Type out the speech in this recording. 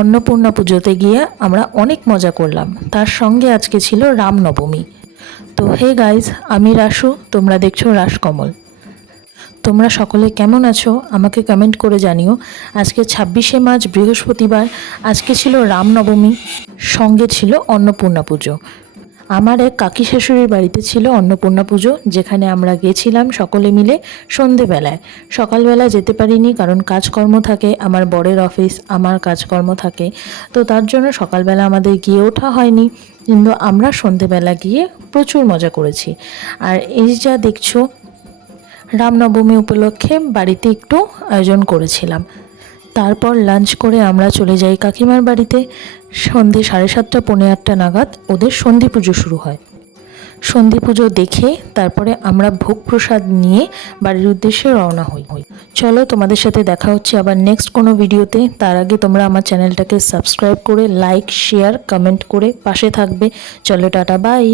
অন্নপূর্ণা পুজোতে গিয়ে আমরা অনেক মজা করলাম। তার সঙ্গে আজকে ছিল রামনবমী। তো হে গাইজ, আমি রাসু, তোমরা দেখছো রাসকমল। তোমরা সকলে কেমন আছো আমাকে কমেন্ট করে জানিও। আজকে 26শে মার্চ বৃহস্পতিবার, আজকে ছিল রামনবমী, সঙ্গে ছিল অন্নপূর্ণা পুজো। আমার এক কাকি শাশুড়ির বাড়িতে ছিল অন্নপূর্ণা পুজো, যেখানে আমরা গেছিলাম সকলে মিলে সন্ধেবেলায়। সকালবেলা যেতে পারিনি, কারণ কাজকর্ম থাকে, আমার বরের অফিস, আমার কাজকর্ম থাকে, তো তার জন্য সকালবেলা আমাদের গিয়ে ওঠা হয়নি। কিন্তু আমরা সন্ধেবেলা গিয়ে প্রচুর মজা করেছি। আর এই যা দেখছো, রামনবমী উপলক্ষে বাড়িতে একটু আয়োজন করেছিলাম। তারপর লাঞ্চ করে আমরা চলে যাই কাকিমার বাড়িতে। সন্ধে 7:30 পৌনে 8টা নাগাদ ওদের সন্ধি পুজো শুরু হয়। সন্ধি পুজো দেখে তারপরে আমরা ভোগ প্রসাদ নিয়ে বাড়ির উদ্দেশ্যে রওনা হই। চলো, তোমাদের সাথে দেখা হচ্ছে আবার নেক্সট কোনো ভিডিওতে। তার আগে তোমরা আমার চ্যানেলটাকে সাবস্ক্রাইব করে লাইক, শেয়ার, কমেন্ট করে পাশে থাকবে। চলো, টাটা, বাই।